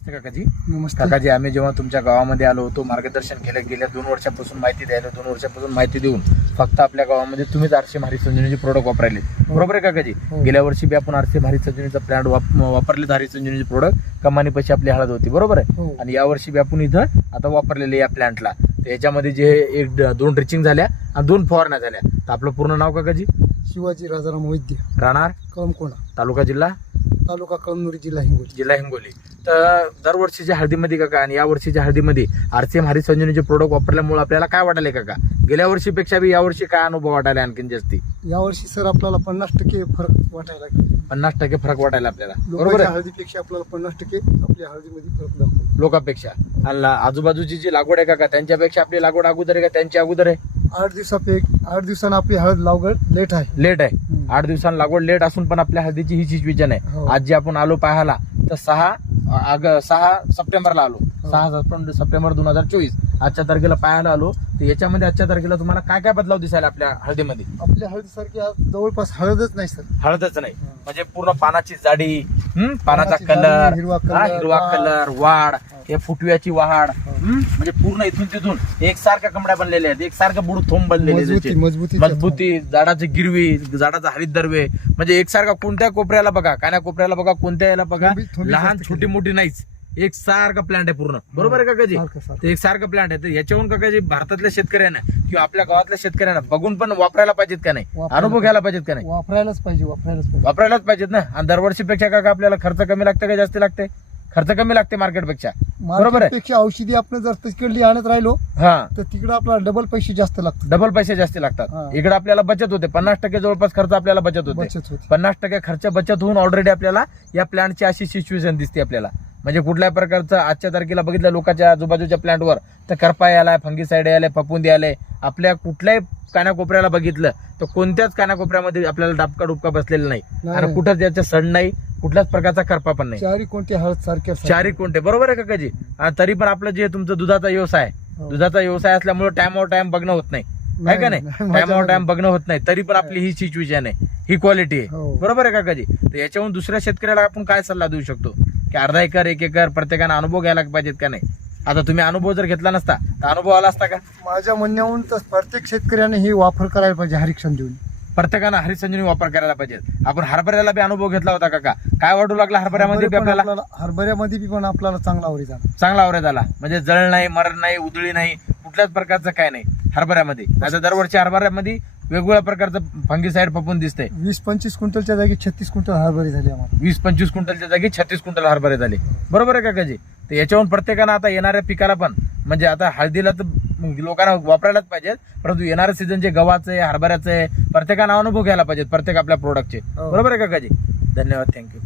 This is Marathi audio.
नमस्ते काकाजी. नमस्ते. काकाजी, आम्ही जेव्हा तुमच्या गावामध्ये आलो होतो, मार्गदर्शन केलं, गेल्या 2 वर्षापासून माहिती द्यायला, 2 वर्षापासून माहिती देऊन फक्त आपल्या गावामध्ये तुम्हीच आरसे भारी संजीवनीचे प्रोडक्ट वापरायले, बरोबर आहे काकाजी? गेल्या वर्षी बी आपण आरसे भारी संजीवनीचा प्लॅन्ट वापरले, भारी संजीवनीचे प्रोडक्ट कमानी पैसे आपली हळद होती, बरोबर आहे? आणि या वर्षी बी आपण इथं आता वापरलेले या प्लॅन्टला. तर याच्यामध्ये जे 2 ड्रिचिंग झाल्या आणि 2 फवारण्या झाल्या. तर आपलं पूर्ण नाव काकाजी? शिवाजी राजाराम वैद्य, राहणार कळमकोंडा, तालुका जिल्हा तालुका कळमनुरी, जिल्हा हिंगोली. जिल्हा हिंगोली. तर दरवर्षीच्या हळदीमध्ये काका आणि या वर्षीच्या हळदीमध्ये आरसीएम हरी संजीवनीचे प्रोडक्ट वापरल्यामुळे आपल्याला काय वाटायला काका? गेल्या वर्षीपेक्षा बी यावर्षी काय अनुभव वाटायला आणखीन जास्ती? यावर्षी सर आपल्याला 50% फरक वाटायला लागला. 50% फरक वाटायला आपल्याला, बरोबर लोकांच्या आहे? हळदीपेक्षा आपल्याला 50% आपल्या हळदीमध्ये फरक दाखवतो. लोकांपेक्षा. आणि आजूबाजूची जी लागवड आहे काका, त्यांच्यापेक्षा आपली लागवड अगोदर आहे का त्यांच्या अगोदर आहे? 8 दिवसानं आपली हळद लागवड लेट आहे. लेट आहे. 8 दिवसांना लागवड लेट असून पण आपल्या हळदीची ही सिच्युएशन आहे. हो. आज जे आपण आलो पाहायला तर 6 सप्टेंबरला आलो, 6 सप्टेंबर 2024 आजच्या तारखेला पाहायला आलो. तर याच्यामध्ये आजच्या तारखेला तुम्हाला काय काय बदलाव दिसायला आपल्या हळदीमध्ये? आपल्या हळदीसारखी आज जवळपास हळदच नाही सर. हळदच नाही म्हणजे पूर्ण पानाची जाडी, पानाचा पानाची कलर, जाडी, हिरवा कलर, हिरवा वाढ. कलर, वाढ, हे फुटव्याची वाढ, म्हणजे पूर्ण इथून तिथून एकसारख्या कमड्या बनलेल्या आहेत, एकसारखं बुड थोंब बनलेले आहेत. मजबूती, झाडाची गिरवी, झाडाचा हरित दरवे, म्हणजे एकसारखा कोणत्या कोपऱ्याला बघा, कान्या कोपऱ्याला बघा, कोणत्या याला बघा, थोंबी लहान जास्त छोटी मोठी नाहीच, एकसारखं प्लांट आहे पूर्ण, बरोबर आहे काकाजी? ते एकसारखं प्लांट आहे. तर याच्यावरून काकाजी भारतातल्या शेतकऱ्यांना किंवा आपल्या गावातल्या शेतकऱ्यांना बघून पण वापरायला पाहिजेत का नाही? अनुभव घ्यायला पाहिजेत का नाही? वापरायलाच पाहिजे. वापरायलाच पाहिजेत ना. आणि दरवर्षीपेक्षा काका आपल्याला खर्च कमी लागते का जास्त लागते? खर्च कमी लागते मार्केटपेक्षा, बरोबर आहे? पेक्षा औषधी आपण जर तिकडली आणत राहिलो हा, तर तिकडे आपल्याला डबल पैसे जास्त लागतात. डबल पैसे जास्त लागतात. इकडे आपल्याला बचत होते. 50% जवळपास खर्च आपल्याला बचत होते. 50% खर्च बचत होऊन ऑलरेडी आपल्याला या प्लॅन्टची अशी सिच्युएशन दिसते आपल्याला. म्हणजे कुठल्या प्रकारचं आजच्या तारखेला बघितलं लोकांच्या आजूबाजूच्या प्लॅन्टवर तर करपा यालाय, फंगीसाईड यालाय, फफुंदी आले. आपल्या कुठल्याही कानाकोपऱ्याला बघितलं तर कोणत्याच कानाकोपऱ्यामध्ये आपल्याला डाबका डुबका बसलेला नाही आणि कुठंच याचं सड नाही, कुठल्याच प्रकारचा करपा पण नाही. चारी कोणते हळद सारख्या चारी कोणते, बरोबर आहे काकाजी? तरी पण आपलं जे तुमचं दुधाचा व्यवसाय, दुधाचा व्यवसाय असल्यामुळे टाइम टाइम बघणं होत नाही, आहे का नाही? टाइम बघणं होत नाही, तरी पण आपली ही सिच्युएशन आहे, ही क्वालिटी आहे, बरोबर आहे काकाजी? तर याच्यावरून दुसऱ्या शेतकऱ्याला आपण काय सल्ला देऊ शकतो की अर्धा एकर 1 एकर प्रत्येकाने अनुभव घ्यायला पाहिजेत का नाही? आता तुम्ही अनुभव जर घेतला नसता तर अनुभव आला असता का? माझ्या म्हणण्यावरून तर प्रत्येक शेतकऱ्याने हे वापर करायला पाहिजे. हरिकसंजीवनी प्रत्येकानं हरिसंजीवनी वापर करायला पाहिजे. आपण हरभऱ्याला बी अनुभव घेतला होता काका, काय वाढू लागला हरभऱ्यामध्ये? आपल्याला हरभऱ्यामध्ये पण आपल्याला चांगला आवरेज आला. चांगला आवरेज आला, म्हणजे जळ नाही, मरण नाही, उधळी नाही, कुठल्याच प्रकारचं काय नाही हरभऱ्यामध्ये. आता दरवर्षी हरभऱ्यामध्ये वेगवेगळ्या प्रकारचं फंगीसाईड फपून दिसतंय. 20-25 क्विंटलच्या जागी 36 क्विंटल हरभरे झाले आम्हाला. 20-25 क्विंटलच्या जागी 36 क्विंटल हरभरे झाले, बरोबर आहे काकाजी? तर याच्यावरून प्रत्येकानं आता येणाऱ्या पिकाला पण, म्हणजे आता हळदीला तर लोकांना वापरायलाच पाहिजे, परंतु येणारं सीझन जे गव्हाचं आहे, हरभऱ्याचं आहे, प्रत्येकानं अनुभव घ्यायला पाहिजे प्रत्येक आपल्या प्रोडक्टचे, बरोबर आहे काकाजी? धन्यवाद, थँक्यू.